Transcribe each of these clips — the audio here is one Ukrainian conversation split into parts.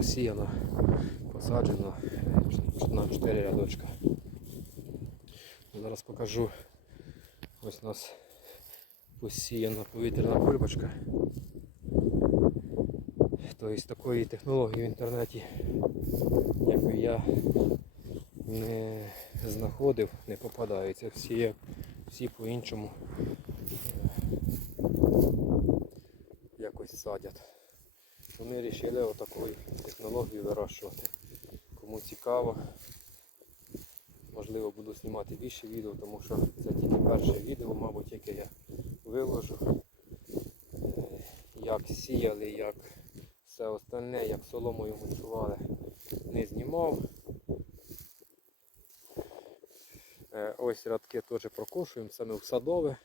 посіяно, посаджено на 4 рядочка. Зараз покажу. Ось у нас посіяна повітряна бульбочка. Тобто такої технології в інтернеті, якби я не знаходив, не попадаються. Всі, всі по-іншому якось садять. Вони вирішили отакою технологією вирощувати. Кому цікаво, можливо буду знімати більше відео, тому що це тільки перше відео, мабуть, яке я виложу. Е, Як сіяли, як все остальне, як соломою мульчували, не знімав. Е, Ось рядки теж прокошуємо, саме в садове,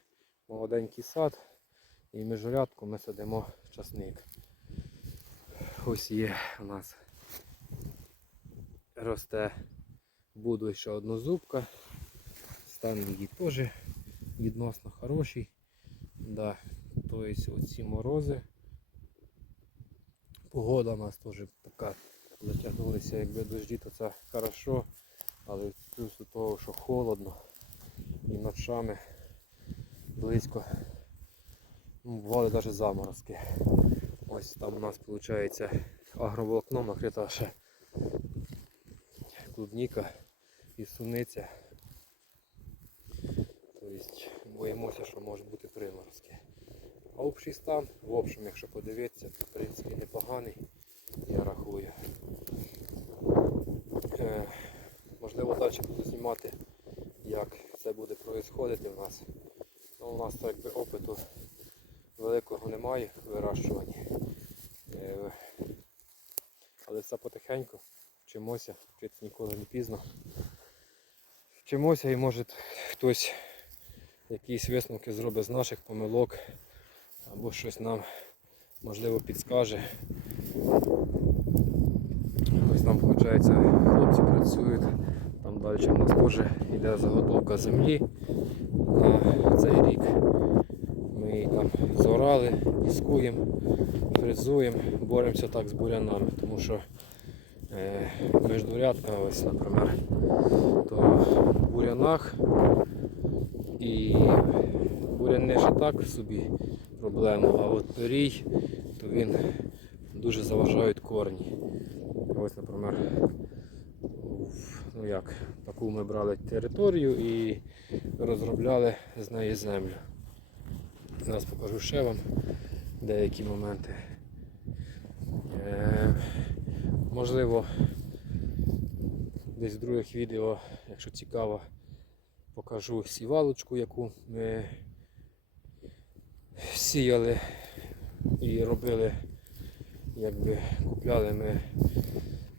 молоденький сад. І між рядку ми садимо часник. Ось є у нас росте буду ще однозубка. Стан її теж відносно хороший. Да. Тобто оці морози. Погода у нас теж така затягнулися, якби дожді, то це хорошо. Але плюс до того, що холодно і ночами близько. Ну, бували навіть заморозки. Ось там у нас виходить агроволокном накрита ще клубніка і суниця. Тобто боїмося, що може бути приморозки. А общий стан, в общем, якщо подивитися, то в принципі непоганий, я рахую. Е, можливо, далі буду знімати, як це буде відбуватися в нас. Ну, у нас так би опиту великого немає в вирощуванні. Е, Але все потихеньку вчимося, вчитися ніколи не пізно. Вчимося і може хтось якісь висновки зробить з наших помилок або щось нам можливо підскаже. Ось там виходить, хлопці працюють, там далі в нас теж йде заготовка землі на цей рік. Ми її там зорали, іскуємо, фрезуємо, боремося так з бурянами, тому що е, міждурядка, ось, наприклад, то в бурянах і бурян не ж так собі проблема, а от перій, то він дуже заважають корні. Ось, наприклад, ну як, таку ми брали територію і розробляли з неї землю. Зараз покажу ще вам деякі моменти. Е, можливо, десь в других відео, якщо цікаво, покажу сівалочку, яку ми сіяли і робили, якби купляли ми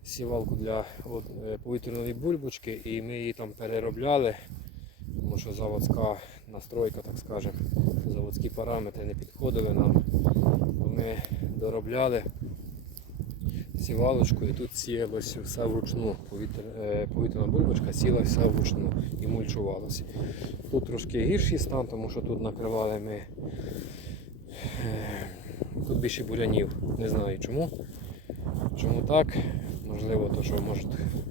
сівалку для е, повітряної бульбочки і ми її там переробляли, тому що заводська настройка, так скажемо, заводські параметри не підходили нам. Ми доробляли сівалочку і тут сіялося все вручну. Е, повітряна бульбочка сіла все вручну і мульчувалося. Тут трошки гірший стан, тому що тут накривали ми е, тут більше бурянів. Не знаю чому. Чому так? Можливо, то що може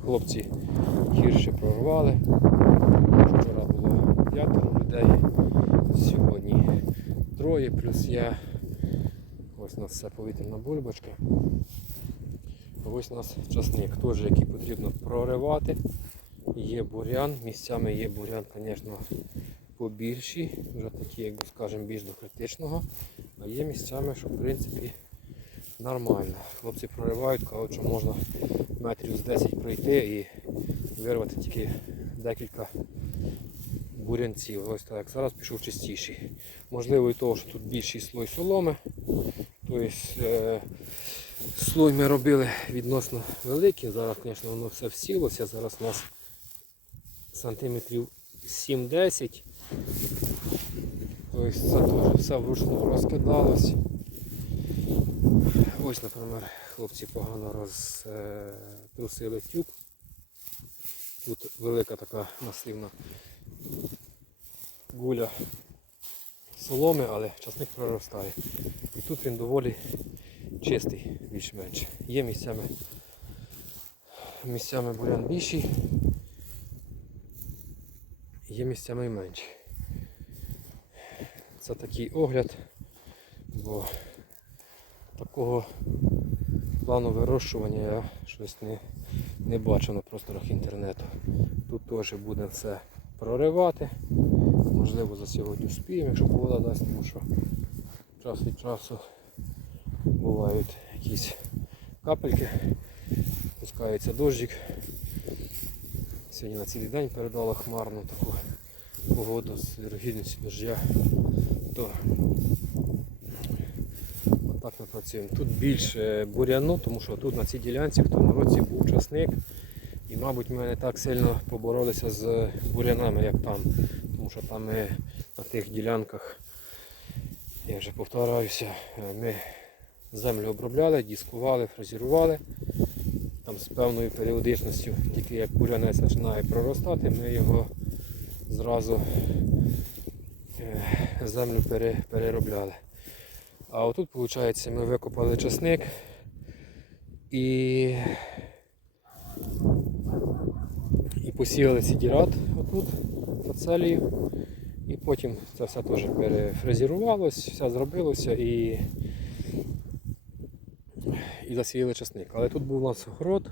хлопці гірше прорвали. Було людей, сьогодні троє, плюс я. Ось у нас все повітряна бульбочка. Ось у нас часник, теж який потрібно проривати. Є бурян, місцями є бурян, звісно, побільші, вже такі, як би більш до критичного. А є місцями, що в принципі нормально. Хлопці проривають, кажуть, що можна метрів з 10 пройти і вирвати тільки декілька бурянців. Ось так. Зараз пішов чистіший. Можливо і того, що тут більший слой соломи. Тобто е, слой ми робили відносно великий. Зараз, звісно, воно все всілося. Зараз у нас сантиметрів 7-10. Тобто це теж все вручну розкидалось. Ось, наприклад, хлопці погано розтрусили тюк. Тут велика така масивна гуля соломи, але часник проростає. І тут він доволі чистий більш-менш. Є місцями місцями бурян більший, є місцями і менший. Це такий огляд, бо такого плану вирощування я щось не, не бачив на просторах інтернету. Тут теж буде все проривати. Можливо, за сьогодні вспіємо, якщо погода дасть, тому що час від часу бувають якісь капельки, пускається дощик. Сьогодні на цілий день передала хмарну таку погоду з вірогідністю дождя. То отак ми працюємо. Тут більше буряну, тому що тут на цій ділянці в тому році був часник. І, мабуть, ми не так сильно поборолися з бурянами, як там. Тому що там ми на тих ділянках, я вже повторююся, ми землю обробляли, дискували, фрезерували. Там з певною періодичністю, тільки як бурянець починає проростати, ми його зразу е, землю переробляли. А отут, виходить, ми викопали часник і, і посіяли сідірат отут фацелію. І потім це все теж перефрезерувалось, все зробилося і, і засіяли часник. Але тут був у нас город,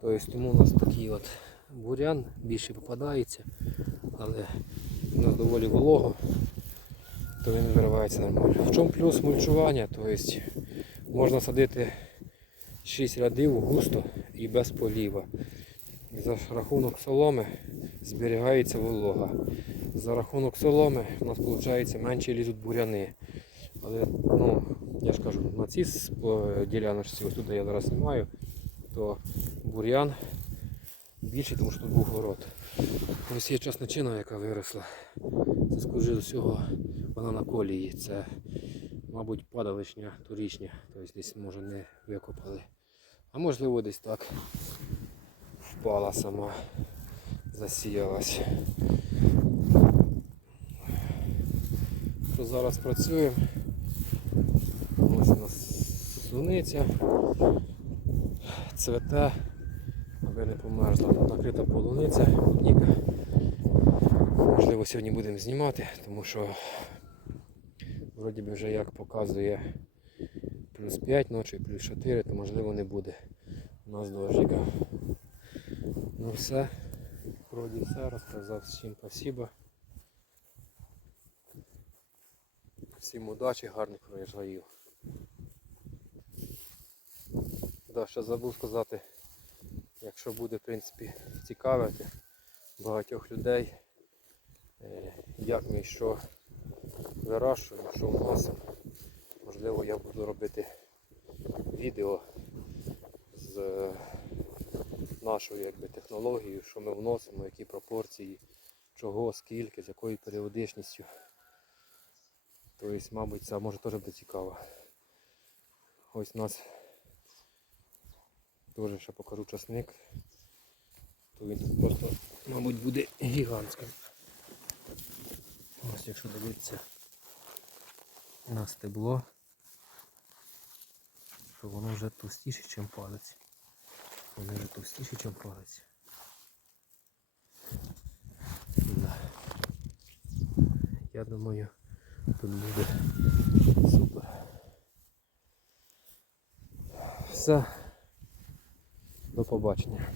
тобто тому у нас такий от бурян більше попадається, але у нас доволі волого, то він виривається нормально. В чому плюс мульчування? Тобто можна садити 6 рядів густо і без поліва. За рахунок соломи зберігається волога. За рахунок соломи у нас виходить менше лізуть буряни. Але ну, я ж кажу, на по- діляночці, ось тут я зараз знімаю, то бур'ян більший, тому що тут був город. Ось є часничина, яка виросла. Це скоріше до всього вона на колії. Це, мабуть, падалишня торічня, тобто десь може не викопали. А можливо десь так впала сама, засіялась. Зараз працюємо. Ось у нас суниця, цвете, аби не померзла. Тут накрита полуниця, ніка. Можливо, сьогодні будемо знімати, тому що вроді би вже як показує плюс 5 ночі, плюс 4, то можливо не буде у нас дощика. Ну все, вроді все, розказав всім спасибо. Всім удачі, гарних врожаїв. Да, ще забув сказати, якщо буде в принципі цікавити багатьох людей, е, як ми що вирощуємо, що вносимо. Можливо я буду робити відео з е, нашою якби, технологією, що ми вносимо, які пропорції, чого, скільки, з якою періодичністю. Тобто, мабуть, це може теж буде цікаво. Ось у нас теж ще покажу часник. То він просто, мабуть, буде гігантським. Ось якщо дивитися на стебло, що воно вже товстіше, ніж палець. Воно вже товстіше, ніж палець. Я думаю, тут буде супер. Все. До побачення.